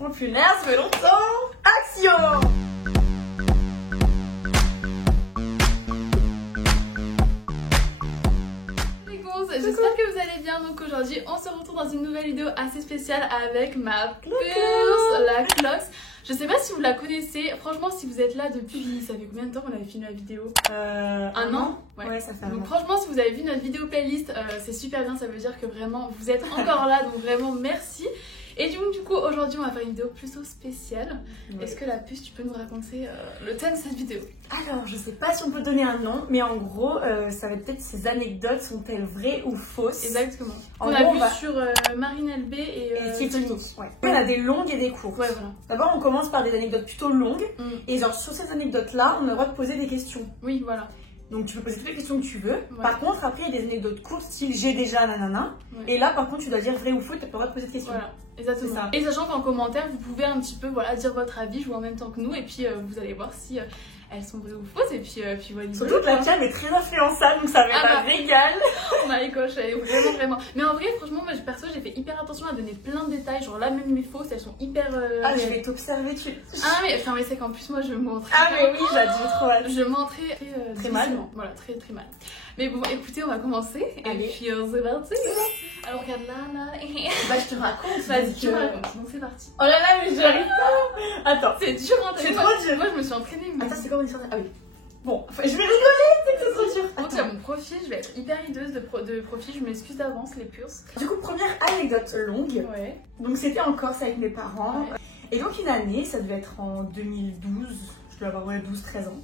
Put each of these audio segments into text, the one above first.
Oh punaise, ça fait longtemps. Action. J'espère que vous allez bien. Donc aujourd'hui on se retrouve dans une nouvelle vidéo assez spéciale avec ma puce, la Clox. Je sais pas si vous la connaissez, franchement si vous êtes là depuis, ça fait combien de temps qu'on avait filmé la vidéo? Un an. Ouais, ça fait un an. Donc franchement si vous avez vu notre vidéo playlist, c'est super bien, ça veut dire que vraiment vous êtes encore là, donc vraiment merci. Et du coup aujourd'hui on va faire une vidéo plutôt spéciale. Ouais. Est-ce que la puce tu peux nous raconter le thème de cette vidéo? Alors je sais pas si on peut donner un nom, mais en gros ça va être peut-être ces anecdotes sont-elles vraies ou fausses. Exactement. On a vu sur Marine LB et Tony. Ouais. On a des longues et des courtes. Ouais, voilà. D'abord on commence par des anecdotes plutôt longues et genre sur ces anecdotes là on a le droit de poser des questions. Oui voilà. Donc tu peux poser toutes les questions que tu veux. Ouais. Par contre après il y a des anecdotes courtes style j'ai déjà nanana. Ouais. Et là par contre tu dois dire vrai ou faux, tu n'as pas le droit de poser de questions. Voilà, exactement. Et sachant qu'en commentaire vous pouvez un petit peu dire votre avis, jouer en même temps que nous et puis vous allez voir si elles sont vraies ou fausses et puis voilà. Surtout que la cam est très influençable donc ça va être un régal. On a les coches, vraiment. Mais en vrai franchement moi perso j'ai fait hyper attention à donner plein de détails, genre là même mes fausses elles sont hyper... Ah je vais t'observer tu... Ah mais c'est qu'en plus moi je me montre... Ah mais oui j'adore trop hâte. Je montrais très mal. Voilà très mal. Mais bon écoutez on va commencer. Allez. Et puis c'est parti. Alors regarde là. Bah je te raconte. Vas-y tu me racontes, donc c'est parti. Oh là là mais j'arrive pas. Attends. C'est dur hein. C'est trop dur. Moi je me suis entraînée. Mais... Attends c'est comment on est... Ah oui. Bon, je vais rigoler, c'est que c'est trop dur. Quand il y a mon profil, je vais être hyper hideuse de profil, je m'excuse d'avance les puces. Du coup, première anecdote longue. Ouais. Donc c'était en Corse avec mes parents. Ouais. Et donc une année, ça devait être en 2012, je dois avoir 12-13 ans.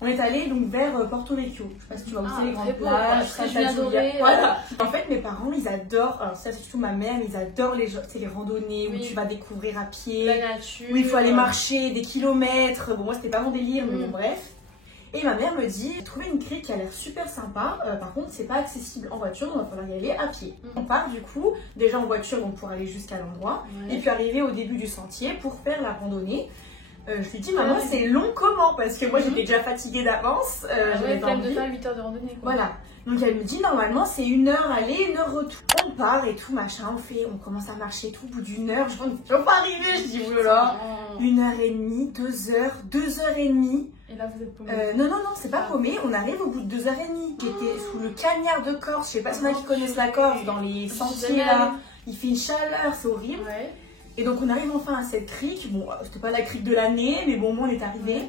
On est allé donc vers Porto Vecchio. Je sais pas si tu vois où c'est les grandes plages, Santa Giulia. Voilà. En fait, mes parents, ils adorent, alors ça c'est surtout ma mère, ils adorent les randonnées où tu vas découvrir à pied, la nature, où il faut aller marcher des kilomètres. Bon, moi c'était pas mon délire, mais bon, bref. Et ma mère me dit, j'ai trouvé une crique qui a l'air super sympa, par contre c'est pas accessible en voiture, donc il va falloir y aller à pied. On part du coup, déjà en voiture donc pour aller jusqu'à l'endroit, et puis arriver au début du sentier pour faire la randonnée. Je lui dis, maman c'est long comment? Parce que moi j'étais déjà fatiguée d'avance, j'avais pas envie de faire 8 heures de randonnée. Quoi. Voilà, donc elle me dit normalement c'est 1 heure aller, 1 heure retour. On part et tout machin, on commence à marcher tout, au bout d'1 heure, je vois qu'on pas arriver, je dis oulala, 1h30, 2 heures, 2h30. Et là vous êtes paumé. Non, c'est pas paumé, on arrive au bout de 2h30. J'étais sous le cagnard de Corse, je sais pas si on a qui connaissent la Corse, dans les sentiers là, il fait une chaleur, c'est horrible. Ouais. Et donc on arrive enfin à cette crique, bon c'était pas la crique de l'année, mais bon au moins on est arrivé.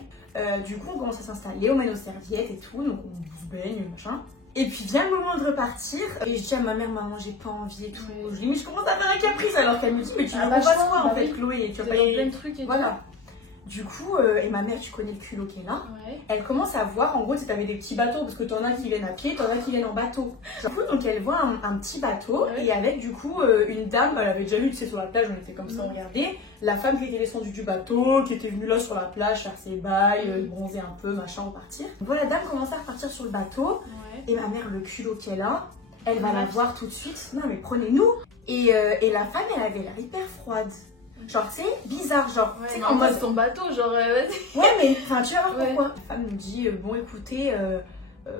Du coup on commence à s'installer, on met nos serviettes et tout, donc on se baigne, machin. Et puis vient le moment de repartir, et je dis à ma mère, maman j'ai pas envie et tout. Je lui dis mais je commence à faire un caprice alors qu'elle me dit mais tu veux qu'on fasse quoi en fait Chloé, tu vas pas y plein de trucs et voilà. Du coup, et ma mère, tu connais le culot qui est là, elle commence à voir, en gros, tu avais des petits bateaux, parce que t'en as qui viennent à pied, t'en as qui viennent en bateau. Du coup, donc elle voit un petit bateau, et avec du coup une dame, elle avait déjà vu, tu sais, sur la plage, on était comme ça, on regardait, la femme qui était descendue du bateau, qui était venue là sur la plage, faire ses bails, bronzer un peu, machin, repartir. Donc voilà, la dame commence à repartir sur le bateau, et ma mère, le culot qu'elle a, elle va la voir tout de suite, non mais prenez-nous. Et la femme, elle avait l'air hyper froide. Genre, tu sais, bizarre, genre, tu sais, en mode ton bateau, genre, vas-y. Ouais, mais enfin, tu vas voir pourquoi. La femme nous dit, bon, écoutez,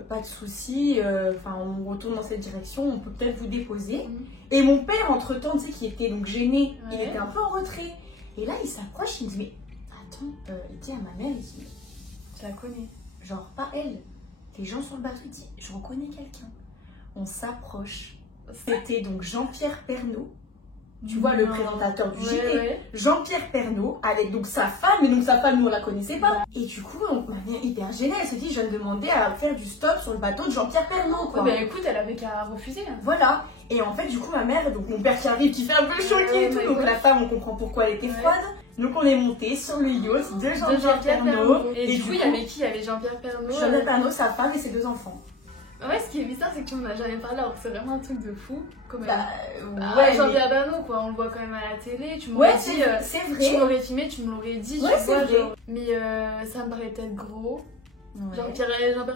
pas de soucis, enfin, on retourne dans cette direction, on peut peut-être vous déposer. Et mon père, entre-temps, tu sais, qui était donc gêné, il était un peu en retrait. Et là, il s'approche, il me dit, mais attends, il dit à ma mère, il dit, tu la connais? Genre, pas elle. Les gens sur le bateau, il dit, je reconnais quelqu'un. On s'approche. C'était donc Jean-Pierre Pernaut. Tu vois, le présentateur du JT, Jean-Pierre Pernaut, avec donc sa femme, et donc sa femme, nous on la connaissait pas. Et du coup, ma mère hyper gênée, elle se dit, je viens de demander à faire du stop sur le bateau de Jean-Pierre Pernaut, quoi. Ouais, bah écoute, elle avait qu'à refuser. Hein. Voilà. Et en fait, du coup, ma mère, donc mon père qui arrive, qui fait un peu choqué et tout, donc la femme, on comprend pourquoi elle était froide. Donc on est monté sur le yacht de Jean-Pierre Pernaut. Et du coup, il y avait qui? Il y avait Jean-Pierre Pernaut. Jean-Pierre Pernaut, sa femme et ses 2 enfants. Ouais, ce qui est bizarre, c'est que tu m'en as jamais parlé, alors que c'est vraiment un truc de fou. Comme ouais, Jean-Pierre Pernaut, quoi, on le voit quand même à la télé. Tu m'aurais dit, c'est vrai. Tu m'aurais filmé, tu me l'aurais dit, ouais, tu vois. Genre... Mais ça me paraît peut-être gros. Jean-Pierre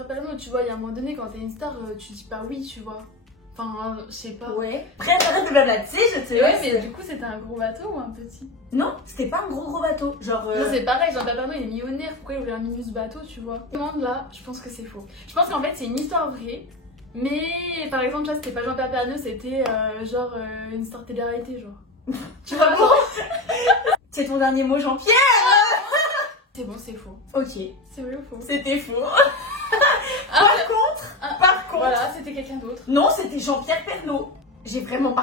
Pernaut, tu vois, il y a un moment donné, quand t'es une star, tu dis pas oui, tu vois. Enfin, je sais pas. Ouais. Après, arrête de blablater, je te ouais, mais du coup, c'était un gros bateau ou un petit? Non, c'était pas un gros bateau. Genre. Non, c'est pareil, Jean-Pierre Pernaut, il est millionnaire. Pourquoi il ouvrait un minus bateau, tu vois? Là, je pense que c'est faux. Je pense qu'en fait, c'est une histoire vraie. Mais par exemple, là, c'était pas Jean-Pierre Pernaut, c'était genre une star télé-réalité, genre. Tu vois, bon C'est ton dernier mot, Jean-Pierre? C'est bon, c'est faux. Ok. C'est vrai ou faux? C'était faux. Par contre... Voilà, c'était quelqu'un d'autre. Non, c'était Jean-Pierre Pernaut. J'ai vraiment vu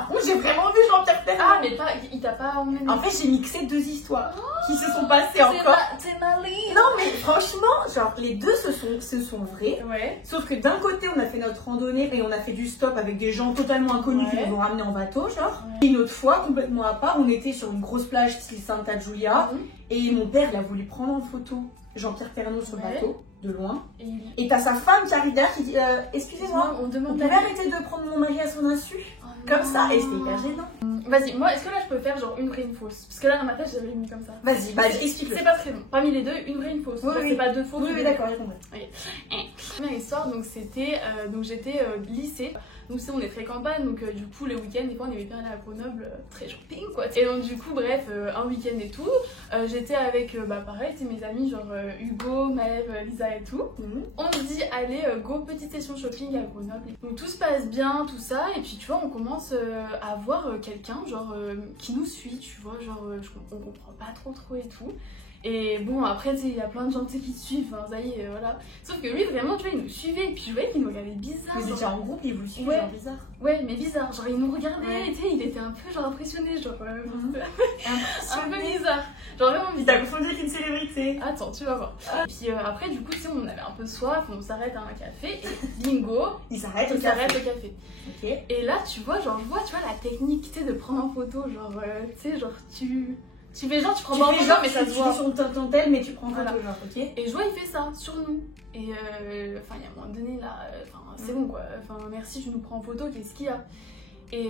Jean-Pierre Pernaut. Ah, mais pas, il t'a pas emmené. En fait, j'ai mixé deux histoires qui se sont passées encore. C'est malin. Non, mais franchement, genre, les deux se sont vrais. Ouais. Sauf que d'un côté, on a fait notre randonnée et on a fait du stop avec des gens totalement inconnus qui nous ont ramenés en bateau, genre. Ouais. Et une autre fois, complètement à part, on était sur une grosse plage style Santa Giulia. Et mon père, il a voulu prendre en photo Jean-Pierre Pernaut sur le bateau, de loin. Et t'as sa femme qui arrive derrière qui dit excusez-moi, on demande. Vous pouvez arrêter de prendre mon mari à son insu? Comme ça, et c'était hyper gênant. Vas-y, moi, est-ce que là je peux faire genre une vraie, une fausse? Parce que là dans ma tête j'avais mis comme ça. Vas-y, explique-le. C'est pas très bon. Parmi les deux, une vraie, une fausse. Oui, c'est pas deux fausses. Oui, d'accord, j'ai compris. Première histoire, donc c'était. Donc j'étais lycée. Nous, on est très campagne, donc du coup, les week-ends, des fois, on aimait bien aller à Grenoble, très shopping quoi. Et donc, du coup, bref, un week-end et tout, j'étais avec, pareil, mes amis, genre Hugo, Maëve, Lisa et tout. On me dit, allez, go, petite session shopping à Grenoble. Donc, tout se passe bien, tout ça, et puis, tu vois, on commence à voir quelqu'un, genre, qui nous suit, tu vois, genre, on comprend pas trop et tout. Et bon, après, tu sais, il y a plein de gens qui te suivent, hein, ça y est, voilà. Sauf que lui, vraiment, tu vois, il nous suivait, et puis je voyais qu'il nous regardait bizarre. Vous étiez en groupe et vous le suivez, genre bizarre. Ouais, mais bizarre, genre il nous regardait, tu sais, il était un peu genre impressionné, genre un peu bizarre. Genre vraiment bizarre. Il t'a confondu avec une célébrité. Attends, tu vas voir. Et puis après, du coup, tu sais, on avait un peu soif, on s'arrête à un café, et bingo, il s'arrête au café. Ok. Et là, tu vois, genre, je vois, tu vois, la technique, tu sais, de prendre en photo, genre, tu sais, genre, tu fais genre, tu prends pas en photo, mais ça se voit. Tu fais sur ton tel, mais tu prends en photo, genre, ok. Et je vois, il fait ça sur nous. Et enfin, il y a un moment donné là, c'est bon quoi. Enfin, merci, tu nous prends en photo, qu'est-ce qu'il y a? Et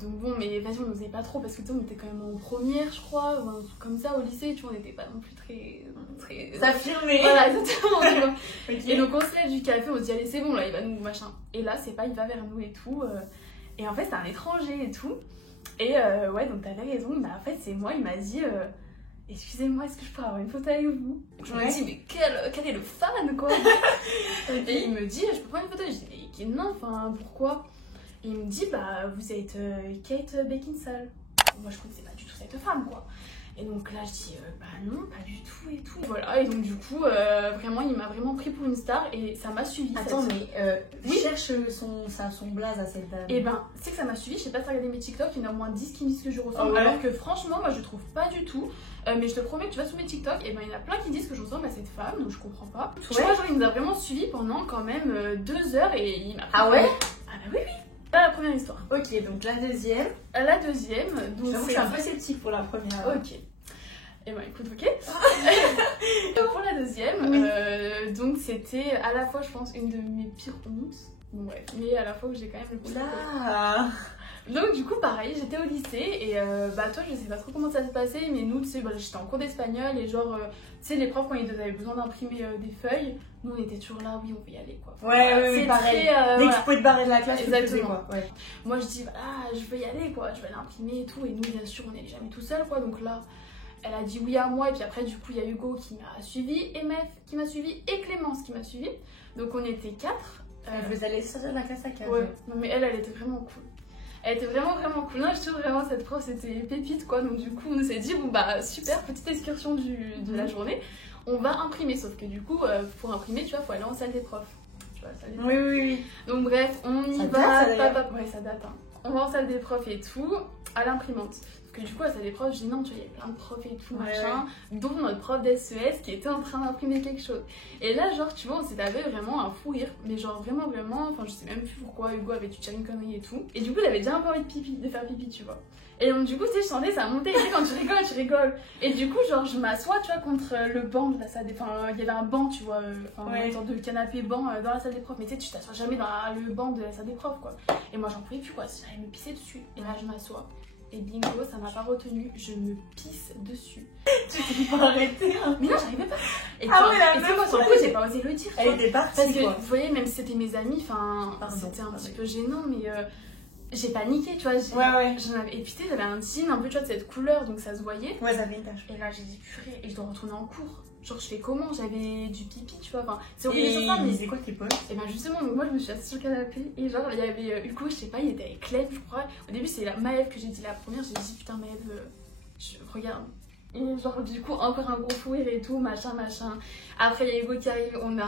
donc bon, mais vas-y, on n'osait pas trop parce que tu sais, on était quand même en première, je crois, ou un truc comme ça au lycée, tu vois, on n'était pas non plus très. S'affirmer. Voilà, exactement. Et donc on se lève du café, on se dit, allez, c'est bon, là, il va nous machin. Et là, c'est pas, il va vers nous et tout. Et en fait, c'est un étranger et tout. Et ouais, donc t'avais raison, mais en fait, c'est moi, il m'a dit. Excusez-moi, est-ce que je pourrais avoir une photo avec vous? Je me dis, mais quel est le fan quoi? Et il me dit, je peux prendre une photo? Je dis, mais non, enfin, pourquoi? Et il me dit, bah, vous êtes Kate Beckinsale. Moi, je connaissais pas du tout cette femme quoi. Et donc là, je dis, bah non, pas du tout et tout. Voilà, et donc du coup, vraiment, il m'a vraiment pris pour une star et ça m'a suivi. Attends, mais oui, cherche son blaze à cette dame. Et ben, c'est que ça m'a suivi, je sais pas si t'as regardé mes TikTok, il y en a au moins 10 qui me disent que je ressemble. Alors que franchement, moi je trouve pas du tout. Mais je te promets que tu vas sur mes TikTok, et ben il y en a plein qui disent que je ressemble à cette femme, donc je comprends pas. Tu vois, genre il nous a vraiment suivi pendant quand même 2 heures et il m'a pris. Ah ouais? Ah bah oui. Là, la première histoire. Ok, donc la deuxième. La deuxième, donc je suis un peu sceptique pour la première. Ok. Et ben écoute, ok. Pour la deuxième, donc c'était à la fois, je pense, une de mes pires hontes. Bon, bref, mais à la fois où j'ai quand même le plus. Donc du coup pareil, j'étais au lycée et bah toi je sais pas trop comment ça se passait, mais nous tu sais, j'étais en cours d'espagnol et genre tu sais les profs quand ils avaient besoin d'imprimer des feuilles, nous on était toujours là, oui on peut y aller quoi. Ouais, pareil. Dès que tu pouvais te barrer de la classe, tu faisais quoi. Ouais. Moi je dis voilà, je veux y aller quoi, je vais l'imprimer et tout, et nous bien sûr on n'est jamais tout seul quoi, donc là elle a dit oui à moi, et puis après du coup il y a Hugo qui m'a suivi, et Maëve qui m'a suivi, et Clémence qui m'a suivi, donc on était 4. Vous allez sortir de la classe à 4. Ouais, non mais elle était vraiment cool. Elle était vraiment cool. Non, je trouve vraiment cette prof c'était pépite quoi. Donc du coup on s'est dit bon bah super, petite excursion de la journée. On va imprimer, sauf que du coup pour imprimer tu vois faut aller en salle des profs. Tu vois, salle des profs. Oui. Donc bref, on y va. Ouais ça date hein. On va en salle des profs et tout, à l'imprimante. Parce que du coup à salle des profs, je dis non, tu vois, il y a plein de profs et tout machin, dont notre prof d'SES qui était en train d'imprimer quelque chose. Et là genre tu vois on s'est tapé vraiment un fou rire, mais genre vraiment, enfin je sais même plus pourquoi Hugo avait dû tirer une connerie et tout. Et du coup il avait déjà un peu envie de faire pipi tu vois. Et donc du coup tu sais je sentais ça monter, et tu sais quand tu rigoles. Et du coup genre je m'assois tu vois contre le banc de la salle des profs, enfin il y avait un banc tu vois, une sorte de canapé banc dans la salle des profs, mais tu sais tu t'assois jamais dans le banc de la salle des profs quoi. Et moi j'en pouvais plus quoi, j'allais me pisser dessus. Et là je m'assois. Et bingo, ça m'a pas retenu, je me pisse dessus. Tu t'es pas arrêté hein. Mais non, j'arrivais pas. Et moi sur le coup, j'ai pas osé le dire. Elle était partie parce que quoi. vous voyez, même si c'était mes amis, c'était un petit peu gênant, mais j'ai paniqué, tu vois. Ouais. Et puis tu sais, j'avais un jean un peu, tu vois, de cette couleur, donc ça se voyait. Ouais, ça avait une tache. Et là, j'ai dit purée, et je dois retourner en cours. Genre, je fais comment? J'avais du pipi, tu vois. Enfin, c'est horrible sur ça, mais c'est quoi tes potes? Et ben justement, donc moi je me suis assise sur le canapé et genre il y avait Hugo, je sais pas, il était avec Clem, je crois. Au début, c'est la Maëve que j'ai dit la première. J'ai dit putain, Maëve, regarde. Et genre du coup encore un gros fou rire et tout, machin. Après il y a Hugo qui arrive, on est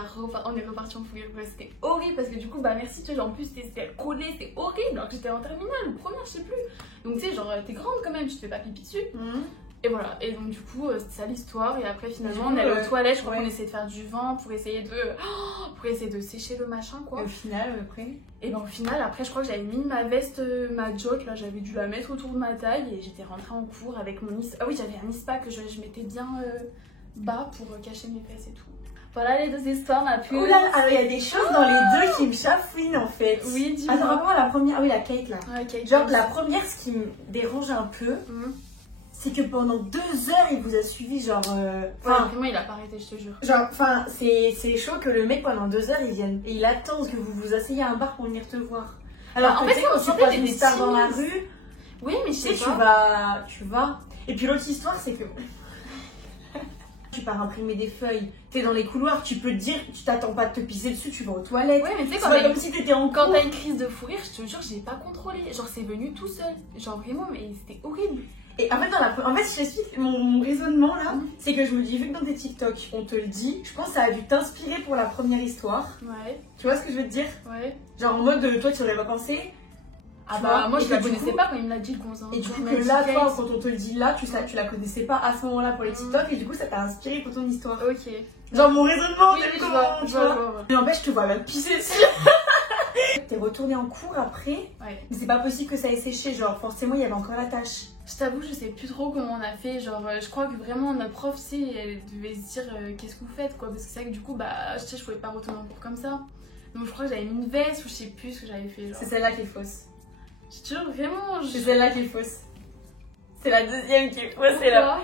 reparti en fou rire. C'était horrible parce que du coup bah merci, tu sais, genre en plus c'était collé, c'était horrible alors que j'étais en terminale ou première, je sais plus. Donc tu sais genre t'es grande quand même, tu te fais pas pipi dessus. Et voilà, et donc du coup c'était ça l'histoire. Et après finalement on est allé aux toilettes, je crois qu'on essayait de faire du vent pour essayer de sécher le machin quoi. Et au final après et ben au final après je crois que j'avais mis ma veste, ma joke là, j'avais dû la mettre autour de ma taille et j'étais rentrée en cours avec mon ah oui j'avais un ispa que je mettais bien bas pour cacher mes fesses et tout. Voilà les deux histoires, ma puce. Oula, alors il y a des choses dans les deux qui me chafouinent en fait. Oui, dis-moi. Attends, vraiment la première, ah oui la Kate là. Ouais, Kate, genre la première, ce qui me dérange un peu, c'est que pendant 2 heures il vous a suivi genre moi il a pas arrêté, je te jure. Genre enfin c'est chaud que le mec pendant 2 heures il vienne et il attend que vous vous asseyez à un bar pour venir te voir. Alors en fait quand tu croises une star dans la rue, oui mais je sais tu vas. Et puis l'autre histoire c'est que tu pars imprimer des feuilles, t'es dans les couloirs, tu peux te dire, tu t'attends pas de te pisser dessus, tu vas aux toilettes. Ouais, mais tu sais, comme si t'étais en quand t'as une crise de fou rire, je te jure, j'ai pas contrôlé. Genre, c'est venu tout seul. Genre, vraiment, mais c'était horrible. Et en fait, si j'explique mon raisonnement là, c'est que je me dis, vu que dans tes TikTok, on te le dit, je pense que ça a dû t'inspirer pour la première histoire. Ouais. Tu vois ce que je veux te dire? Ouais. Genre, en mode, toi, tu aurais pas pensé. Ah bah moi je la connaissais pas quand il me l'a dit le 11 ans. Et du coup que là toi quand on te le dit là, tu la connaissais pas à ce moment-là pour les TikTok et du coup ça t'a inspiré pour ton histoire. Ok. Genre mon raisonnement, oui, tu vois. Mais n'empêche je te vois même pisser dessus. T'es retournée en cours après, mais c'est pas possible que ça ait séché, genre forcément il y avait encore la tâche. Je t'avoue je sais plus trop comment on a fait, genre je crois que vraiment notre prof elle devait se dire qu'est-ce que vous faites quoi, parce que c'est vrai que du coup bah je pouvais pas retourner en cours comme ça. Donc je crois que j'avais mis une veste ou je sais plus ce que j'avais fait. C'est celle-là qui est fausse. Je te jure, vraiment. C'est celle-là qui est fausse. C'est la deuxième qui est fausse, c'est là.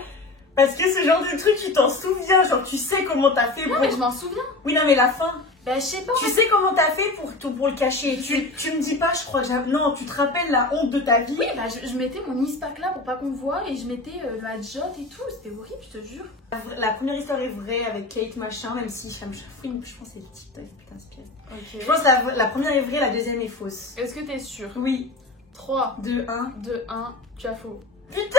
Parce que ce genre de truc, tu t'en souviens, genre tu sais comment t'as fait pour... Non, mais je m'en souviens. Oui, non, mais la fin. Bah, je sais pas. Tu sais comment t'as fait pour le cacher. Tu me dis pas, je crois que non, tu te rappelles la honte de ta vie. Oui, bah je mettais mon ispac là pour pas qu'on voit et je mettais la jotte et tout. C'était horrible, je te jure. La première histoire est vraie avec Kate machin, même si je pense que c'est le TikTok qui t'inspire. Ok. Je pense que la première est vraie, la deuxième est fausse. Est-ce que t'es sûre? Oui. 3, 2, 1. 2, 1, tu as faux. Putain!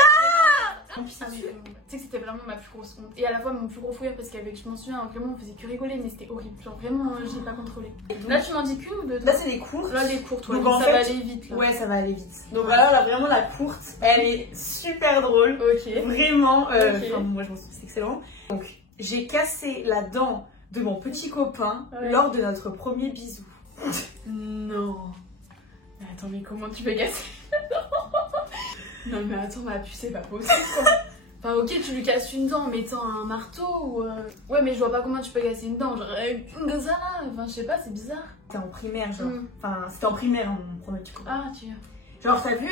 Tu sais que c'était vraiment ma plus grosse honte. Et à la fois mon plus gros fou rire parce qu'avec, je m'en souviens, vraiment on faisait que rigoler, mais c'était horrible. Genre vraiment, j'ai pas contrôlé. Donc, là, tu m'en dis qu'une ou deux? Là, c'est des courtes. Là, les courtes, donc ça va aller vite. Là. Ouais, ça va aller vite. Donc là, vraiment la courte, elle est super drôle. Ok. Vraiment, moi je m'en souviens, c'est excellent. Donc, j'ai cassé la dent de mon petit copain lors de notre premier bisou. Non. Mais attends, mais comment tu peux casser? Non mais attends, ma puce, c'est pas possible quoi. Enfin ok, tu lui casses une dent en mettant un marteau ou... Ouais mais je vois pas comment tu peux casser une dent, genre comme ça, enfin je sais pas, c'est bizarre. C'était en primaire genre, enfin c'était en primaire mon premier petit copain. Ah tu vois. Genre t'as vu,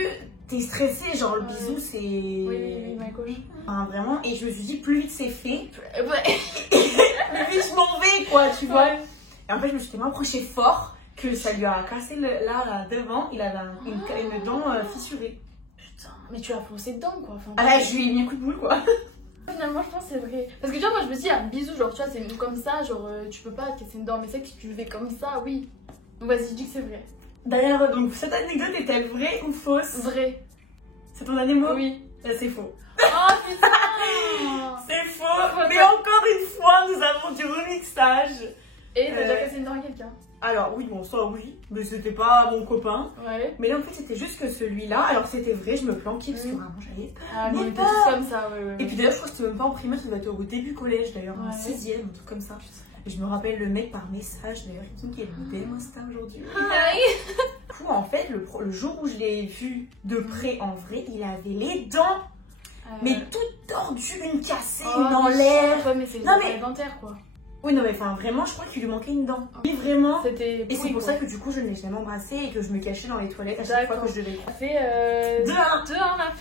t'es stressée, genre le bisou c'est... Oui, ma gauche. Enfin vraiment, et je me suis dit plus vite c'est fait, Ouais. plus vite je m'en vais quoi, tu vois. Et en fait je me suis tellement approchée fort que ça lui a cassé là devant, il avait une dent fissurée. Putain, mais tu as foncé dedans quoi. Enfin, ah là, je lui ai mis un coup de boule quoi. Finalement, je pense que c'est vrai. Parce que tu vois, moi je me dis, un bisou, genre tu vois, c'est comme ça, genre tu peux pas casser une dent, mais c'est que si tu le fais comme ça, oui. Donc vas-y, je dis que c'est vrai. D'ailleurs, donc cette anecdote est-elle vraie ou fausse? Vrai. C'est ton dernier mot? Oui. C'est faux. Oh putain. C'est faux. Mais encore une fois, nous avons du remixage. Et t'as déjà cassé une dent à quelqu'un? Alors oui, bon ça oui, mais c'était pas mon copain. Ouais. Mais là en fait c'était juste que celui-là, alors c'était vrai, je me planquais parce que vraiment j'avais mais pas tous comme ça, ouais. Et puis d'ailleurs je crois que c'était même pas en primaire, ça doit être au début collège d'ailleurs, en 6ème, un truc comme ça. Et je me rappelle le mec par message d'ailleurs, il me dit qu'il est DM Insta aujourd'hui. Du coup en fait le jour où je l'ai vu de près en vrai, il avait les dents mais toutes tordues, une cassée, une dans l'air. Ouais mais c'est une dentaire quoi. Oui, non, mais enfin, vraiment, je crois qu'il lui manquait une dent. Oui, vraiment. Et c'est pour ça que du coup, je ne l'ai jamais embrassé et que je me cachais dans les toilettes à chaque fois que je devais. Ça fait 2-1.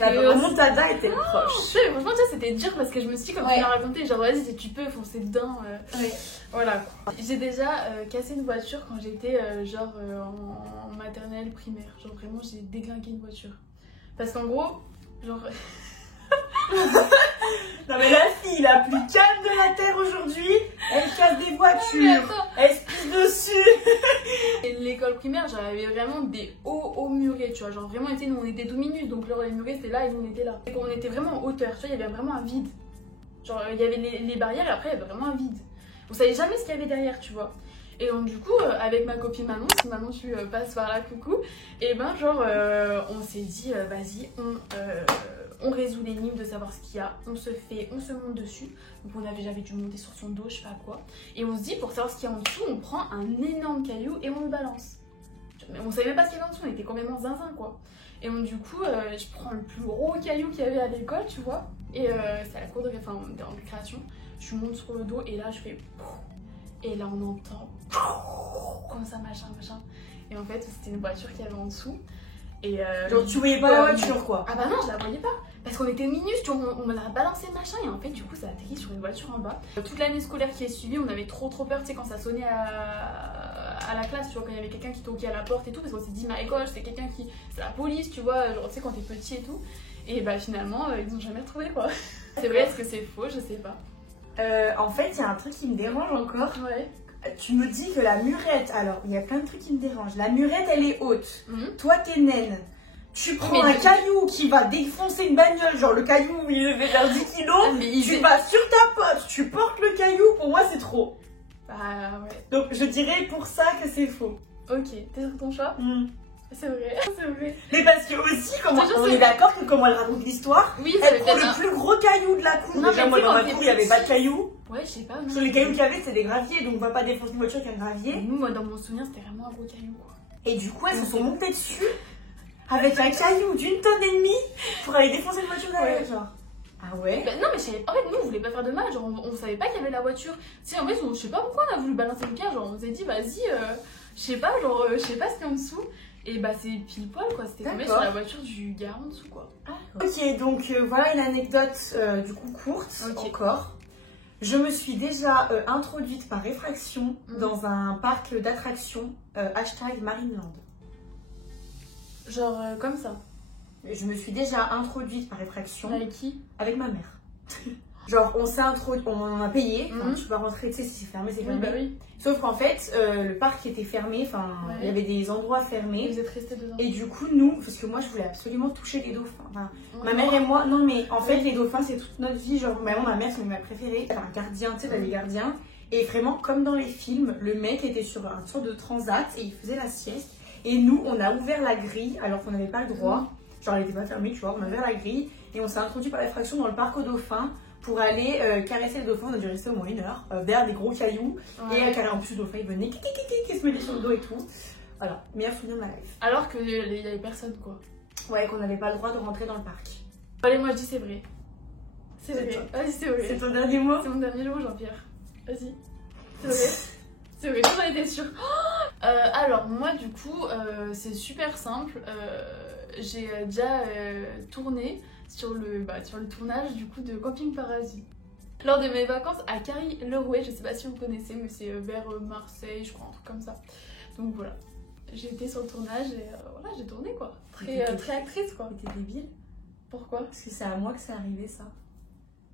La remontada était proche. Franchement, tu vois, c'était dur parce que je me suis dit, comme tu l'as raconté, genre, vas-y, si tu peux foncer dedans. Voilà. J'ai déjà cassé une voiture quand j'étais genre en maternelle primaire. Genre, vraiment, j'ai déglingué une voiture. Parce qu'en gros, genre. Non mais la fille la plus calme de la terre aujourd'hui, elle casse des voitures, elle se pisse dessus. Et l'école primaire, j'avais vraiment des hauts au muret, tu vois. Genre vraiment, nous on était 2 minutes, donc genre les murets c'était là et nous on était là. Et on était vraiment en hauteur, tu vois, il y avait vraiment un vide. Genre il y avait les barrières et après il y avait vraiment un vide. On savait jamais ce qu'il y avait derrière, tu vois. Et donc du coup, avec ma copine Manon, si Manon tu passes par là, coucou, et ben genre on s'est dit, vas-y, on résout l'énigme de savoir ce qu'il y a, on se monte dessus. Donc j'avais dû monter sur son dos, je sais pas quoi. Et on se dit, pour savoir ce qu'il y a en dessous, on prend un énorme caillou et on le balance. Mais on savait même pas ce qu'il y avait en dessous, on était complètement zinzin quoi. Et donc du coup, je prends le plus gros caillou qu'il y avait à l'école, tu vois. Et c'est à la cour de récréation. Je monte sur le dos et là je fais... Et là on entend... Comme ça, machin. Et en fait, c'était une voiture qu'il y avait en dessous. Et genre tu voyais pas la voiture quoi? Ah bah non, je la voyais pas. Parce qu'on était minus, tu vois, on l'a balancé machin. Et en fait, du coup, ça a atterri sur une voiture en bas. Toute l'année scolaire qui est suivie, on avait trop peur, tu sais, quand ça sonnait à la classe, tu vois, quand il y avait quelqu'un qui toquait à la porte et tout. Parce qu'on s'est dit, ma école, c'est quelqu'un qui... C'est la police, tu vois, genre, tu sais, quand t'es petit et tout. Et bah finalement, ils ont jamais retrouvé quoi. C'est vrai, est-ce que c'est faux? Je sais pas. En fait, il y a un truc qui me dérange encore. Ouais. Tu me dis que la murette, alors il y a plein de trucs qui me dérangent. La murette elle est haute. Toi t'es naine. Tu prends un caillou qui va défoncer une bagnole, genre le caillou il fait faire 10 kilos, tu vas sur ta pote, tu portes le caillou, pour moi c'est trop. Ah ouais. Donc je dirais pour ça que c'est faux. Ok, t'es sur ton choix? C'est vrai, c'est vrai. Mais parce que aussi, on est d'accord que comment elle raconte l'histoire, oui, elle prend le plus gros caillou de la cour. Non, déjà moi dans ma cour il n'y avait pas de cailloux. Ouais, je sais pas. Sur les cailloux qu'il y avait c'était des graviers, donc on va pas défoncer une voiture avec un gravier. Nous, moi dans mon souvenir c'était vraiment un gros caillou quoi. Et du coup elles se sont montées dessus avec un caillou d'1,5 tonne pour aller défoncer une voiture derrière, genre. Ah ouais? Bah, non mais en fait nous on voulait pas faire de mal, genre on savait pas qu'il y avait la voiture. Tu sais en fait je sais pas pourquoi on a voulu balancer une pierre, genre on s'est dit vas-y, je sais pas, genre je sais pas ce qu'il y a en dessous. Et bah c'est pile poil quoi, c'était tombé sur la voiture du gars en dessous quoi. Ah, ok, donc voilà une anecdote du coup courte encore. Je me suis déjà introduite par effraction dans un parc d'attractions #Marineland. Genre comme ça. Je me suis déjà introduite par effraction. Avec qui? Avec ma mère. Genre on s'est introduit, on a payé, tu vas rentrer, tu sais si c'est fermé, c'est fermé. Oui, bah oui. Sauf qu'en fait, le parc était fermé, enfin il y avait des endroits fermés. Vous êtes restés dedans. Et du coup nous, parce que moi je voulais absolument toucher les dauphins. Enfin, ma mère et moi, non mais en fait les dauphins c'est toute notre vie, genre ma mère c'est ma préférée. Elle a un gardien, tu sais, t'as des gardiens. Et vraiment comme dans les films, le mec était sur un sorte de transat et il faisait la sieste. Et nous on a ouvert la grille alors qu'on n'avait pas le droit. Genre elle était pas fermée, tu vois, on a ouvert la grille et on s'est introduit par effraction dans le parc aux dauphins. Pour aller caresser les dauphins, on a dû rester au moins 1 heure vers des gros cailloux. Et en plus, le dauphin il venait qui se mettait sur le dos et tout. Voilà, meilleur souvenir de ma life. Alors qu'il y avait personne quoi. Ouais, qu'on n'avait pas le droit de rentrer dans le parc. Allez, moi je dis c'est vrai. C'est vrai. Vas-y, c'est vrai. C'est ton dernier mot? C'est mon dernier mot, Jean-Pierre. Vas-y. C'est vrai. C'est vrai, j'en étais sûre. Alors, moi du coup, c'est super simple. J'ai déjà tourné sur le tournage du coup de Camping Paradis. Lors de mes vacances à Carry-le-Rouet, je sais pas si vous connaissez, mais c'est vers Marseille, je crois, un truc comme ça. Donc voilà, j'ai été sur le tournage et voilà, j'ai tourné quoi. Très actrice quoi. T'es débile? Pourquoi? Parce que c'est à moi que c'est arrivé ça.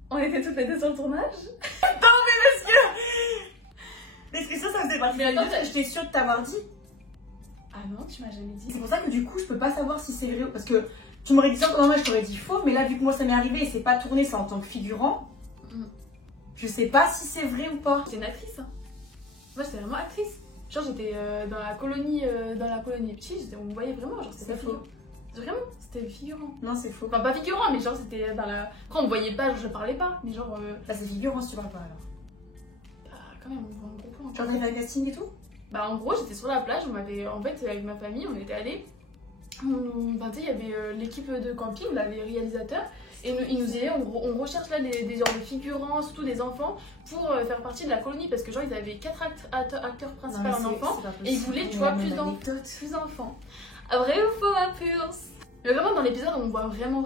On était toutes les deux sur le tournage? Non mais monsieur! Est-ce que ça faisait partie de la vie? J'étais sûre de t'avoir dit. Ah non, tu m'as jamais dit. C'est pour ça que du coup je peux pas savoir si c'est vrai parce que tu m'aurais dit ça quand je t'aurais dit faux, mais là vu que moi ça m'est arrivé et c'est pas tourné, c'est en tant que figurant. Je sais pas si c'est vrai ou pas. J'étais une actrice. Hein. Moi j'étais vraiment actrice. Genre j'étais dans la colonie petite, on me voyait vraiment, genre c'était pas faux. Vraiment, c'était figurant. Non c'est faux. Enfin pas figurant, mais genre c'était dans la... Après on me voyait pas, je parlais pas, mais genre... Bah c'est figurant si tu parles pas alors. Bah quand même, on voit un gros plan. Genre t'avais un casting et tout? Bah en gros j'étais sur la plage, en fait avec ma famille on était allés. Il y avait l'équipe de camping, là, les réalisateurs, et ils nous disaient on recherche là des genres de figurants, surtout des enfants, pour faire partie de la colonie parce que genre ils avaient 4 acteurs principaux en enfants et ils voulaient tu vois plus d'enfants. Vrai ou faux ma puce? Mais vraiment dans l'épisode on voit vraiment.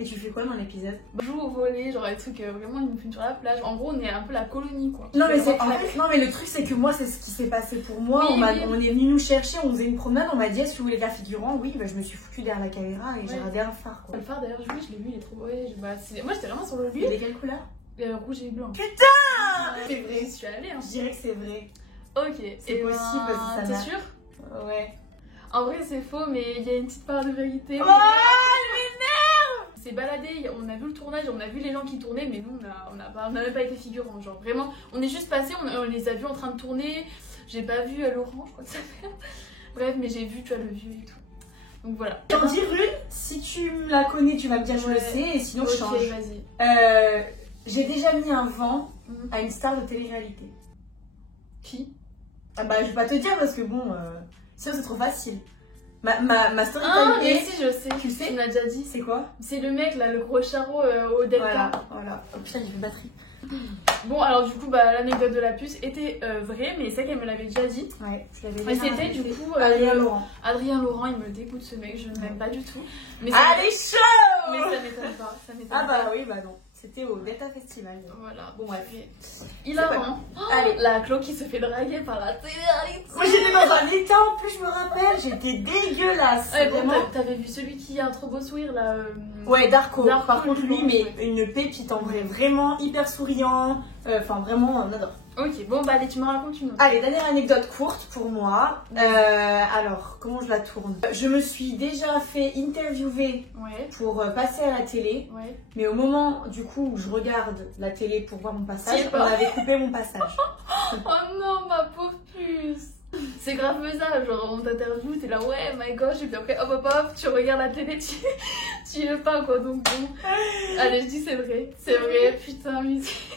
Et tu fais quoi dans l'épisode? On joue au volley, genre des trucs vraiment ils nous filment sur la plage. En gros on est un peu la colonie quoi. Non mais le truc c'est que moi c'est ce qui s'est passé pour moi. On est venu nous chercher, on faisait une promenade, on m'a dit est-ce que vous voulez faire figurant? Oui, bah, je me suis foutue derrière la caméra et j'ai regardé un phare quoi. Le phare d'ailleurs je l'ai vu, il est trop beau. Moi j'étais vraiment sur le lieu. Il est quelle couleur? Rouge et blanc. Putain! C'est vrai, je suis allée hein. Je dirais que c'est vrai. Ok. C'est possible parce que ça t'es sûre? Ouais. En vrai, c'est faux, mais il y a une petite part de vérité. Oh, je m'énerve! On s'est baladé, on a vu le tournage, on a vu les gens qui tournaient, mais nous, on n'a même pas été figurants. Genre, vraiment, on est juste passé, on les a vus en train de tourner. J'ai pas vu Laurent, je crois que ça fait. Bref, mais j'ai vu, tu vois, le vieux et tout. Donc voilà. Je vais en dire une, si tu la connais, tu vas me dire je le sais, et sinon je change. Ok, vas-y. J'ai déjà mis un vent à une star de télé-réalité. Qui? Ah bah, je vais pas te dire parce que bon, sinon c'est trop facile. Ma story mais si, je sais. Tu sais? Tu m'as déjà dit. C'est quoi? C'est le mec là, le gros charreau au Delta. Voilà. Oh putain, j'ai plus de batterie. Bon, alors du coup, bah, l'anecdote de la puce était vraie, mais c'est qu'elle me l'avait déjà dit. Ouais, je l'avais Mais c'était du coup Adrien Laurent. Adrien Laurent, il me dégoûte ce mec, je ne l'aime pas du tout. Mais allez, chaud! Mais ça m'étonne pas, Ah bah oui, bah non. C'était au Delta Festival. Voilà, bon bref. Il avant. Allez. La Chloé qui se fait draguer par la télé-réalité. Moi j'étais dans un état en plus, je me rappelle, j'étais dégueulasse. Ouais, bon, t'avais vu celui qui a un trop beau sourire là. Ouais, Darko. Par contre, lui, mais une pépite en vrai, vraiment hyper souriant. Enfin, vraiment, on adore. Ok, bon, bah allez, tu me racontes une autre. Allez, dernière anecdote courte pour moi. Alors, comment je la tourne? Je me suis déjà fait interviewer pour passer à la télé. Ouais. Mais au moment, du coup, où je regarde la télé pour voir mon passage, on avait coupé mon passage. Oh non, ma pauvre puce! C'est grave ça, genre on t'interviewe, t'es là ouais my gosh, et puis après hop, tu regardes la télé, tu y es pas quoi, donc bon. Allez, je dis c'est vrai, putain, musique.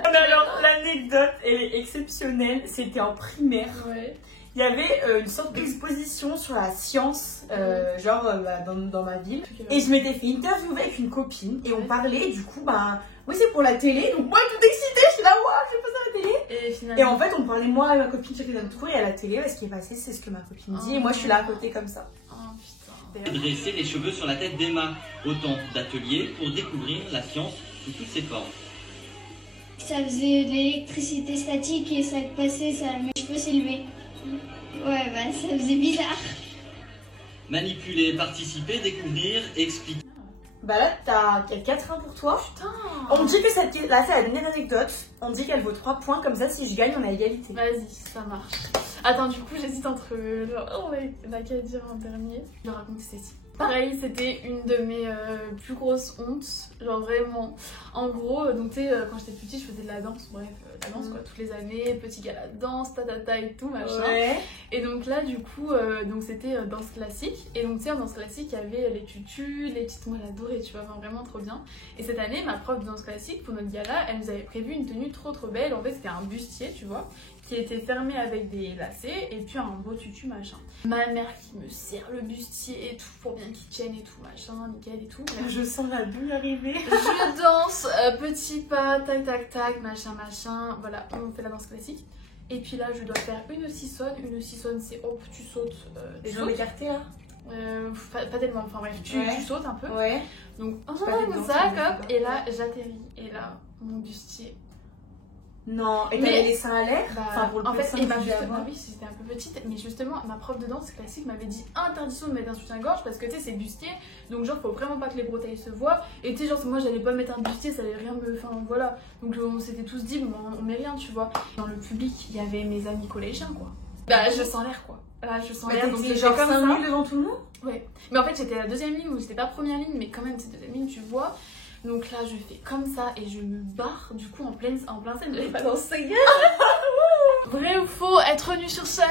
Alors, l'anecdote, elle est exceptionnelle, c'était en primaire. Ouais. Il y avait une sorte d'exposition sur la science, dans ma ville. Et je m'étais fait interviewer avec une copine et on parlait, du coup, bah, oui, c'est pour la télé. Donc, moi, toute excitée, je suis là, waouh, je vais passer à la télé. Et en fait, on parlait, moi et ma copine, chacun notre tour, et à la télé, ce qui est passé, c'est ce que ma copine dit. Et moi, je suis là à côté comme ça. Oh putain. Dresser les cheveux sur la tête d'Emma. Autant d'ateliers pour découvrir la science sous toutes ses formes. Ça faisait de l'électricité statique et ça passait, mes cheveux s'élevaient. Ouais, bah ça faisait bizarre. Manipuler, participer, découvrir, expliquer. Bah là, t'as 4-1 pour toi. Putain. On me dit que là, c'est la dernière anecdote. On me dit qu'elle vaut 3 points, comme ça, si je gagne, on a égalité. Vas-y, ça marche. Attends, du coup, j'hésite entre laquelle dire en dernier. Je vais raconter celle-ci. Pareil, c'était une de mes plus grosses hontes, genre vraiment. En gros, donc tu sais, quand j'étais petite, je faisais de la danse, bref, la danse quoi, toutes les années, petit gala de danse, tatata et tout, machin. Ouais. Et donc là, du coup, donc c'était danse classique. Et donc tu sais, en danse classique, il y avait les tutus, les petites, moi j'adorais, tu vois, vraiment trop bien. Et cette année, ma prof de danse classique, pour notre gala, elle nous avait prévu une tenue trop belle. En fait, c'était un bustier, tu vois, qui était fermé avec des lacets et puis un beau tutu machin. Ma mère qui me serre le bustier et tout pour bien qu'il tienne et tout machin, nickel et tout. Je sens la bulle arriver. Je danse, petit pas, tac tac tac, machin, voilà, on fait la danse classique. Et puis là je dois faire une sissonne c'est hop, tu sautes. Les jambes écartées là pas tellement, enfin bref, tu sautes un peu. Ouais. Donc comme ça, hop, et là j'atterris. Et là, mon bustier. Non, et t'avais les seins à l'air en fait, oui, c'était un peu petite, mais justement, ma prof de danse classique m'avait dit interdiction de mettre un soutien-gorge parce que tu sais, c'est bustier, donc genre, faut vraiment pas que les bretelles se voient. Et tu sais, genre, moi j'allais pas mettre un bustier, ça allait rien me. Enfin voilà. Donc on s'était tous dit, bon, on met rien, tu vois. Dans le public, il y avait mes amis collégiens, quoi. Bah, je sens l'air, quoi. Là, je sens l'air, donc j'étais genre comme 5 minutes devant tout le monde. Ouais. Mais en fait, j'étais la deuxième ligne, ou j'étais pas première ligne, mais quand même, c'est deuxième ligne, tu vois. Donc là, je fais comme ça et je me barre du coup en plein scène. J'avais pas dansé. Vrai ou faux, être nu sur scène?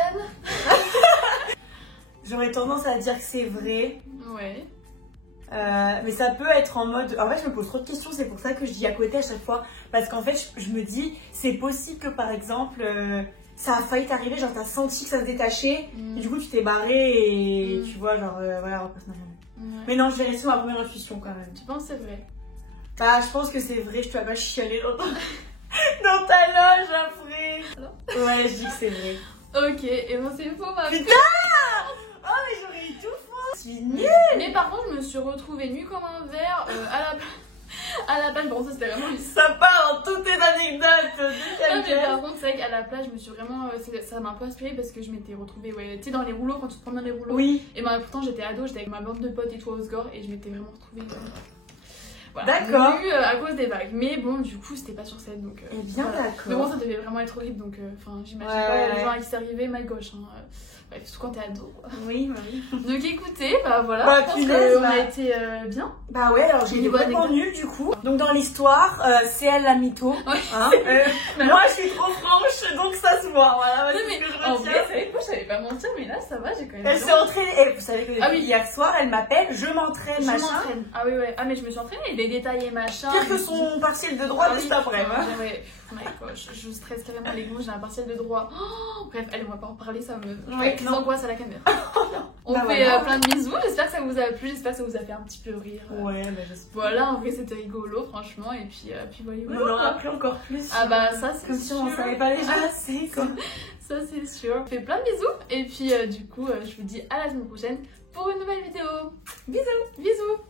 J'aurais tendance à dire que c'est vrai. Ouais. Mais ça peut être en mode. En fait, je me pose trop de questions, c'est pour ça que je dis à côté à chaque fois. Parce qu'en fait, je me dis, c'est possible que par exemple, ça a failli t'arriver, genre t'as senti que ça se détachait, et du coup tu t'es barré et tu vois, genre voilà, personne n'a rien. Mais non, je vais rester sur ma première intuition quand même. Tu penses que c'est vrai? Bah, je pense que c'est vrai, je te vas pas chialer dans ta loge après. Ouais, je dis que c'est vrai. Ok, et bon, c'est faux, ma putain. Oh, mais j'aurais eu tout faux. Je suis nulle. Mais par contre, je me suis retrouvée nue comme un verre à la plage. Bon, ça c'était vraiment. Ça part dans toutes tes anecdotes. Non, mais par contre, c'est vrai qu'à la plage, je me suis vraiment. Ça m'a un peu inspirée parce que je m'étais retrouvée, tu sais, dans les rouleaux, quand tu te prends dans les rouleaux. Oui. Et bah, pourtant, j'étais ado, j'étais avec ma bande de potes et tout à Osgore, et je m'étais vraiment retrouvée. Voilà, d'accord. à cause des vagues. Mais bon, du coup, c'était pas sur scène. Donc, Eh bien, voilà. d'accord. Mais bon, ça devait vraiment être horrible. Donc, j'imagine pas les gens à qui c'est arrivé, ma gauche. Bref, surtout quand t'es ado. Oui, bah oui. Donc écoutez, bah voilà, Bah, je pense punaise, qu'on a bah. été bien. Bah ouais, alors j'ai été complètement nulle du coup. Donc dans l'histoire, c'est elle la mytho. Ouais. Hein moi je suis trop franche, donc ça se voit. Voilà, Non, c'est mais ce que je en retiens. vrai, c'est vrai que moi je savais pas mentir, mais là ça va, j'ai quand même. Elle bien. s'est entraînée, et vous savez que Ah oui. hier soir elle m'appelle, je m'entraîne, Je machin. m'entraîne. Ah oui, ouais. Ah, mais je me suis entraînée, les détails et machin. Pire que mais- son partiel de droit Ah juste oui, après. putain, Hein. ouais. My gosh, je stresse carrément les mots, j'ai un partiel de droit. Oh, bref, allez, on va pas en parler, ça me. Ouais, Des non. angoisses à la caméra. On Bah fait voilà. plein de bisous, j'espère que ça vous a plu, j'espère que ça vous a fait un petit peu rire. Ouais, mais j'espère. Voilà, en vrai c'était rigolo, franchement, et puis voilà. On en aura appris encore plus. Ah bah ça c'est Comme si sûr. on savait pas déjà assez quoi. Ça c'est sûr. On fait plein de bisous, et puis du coup, je vous dis à la semaine prochaine pour une nouvelle vidéo. Bisous. Bisous.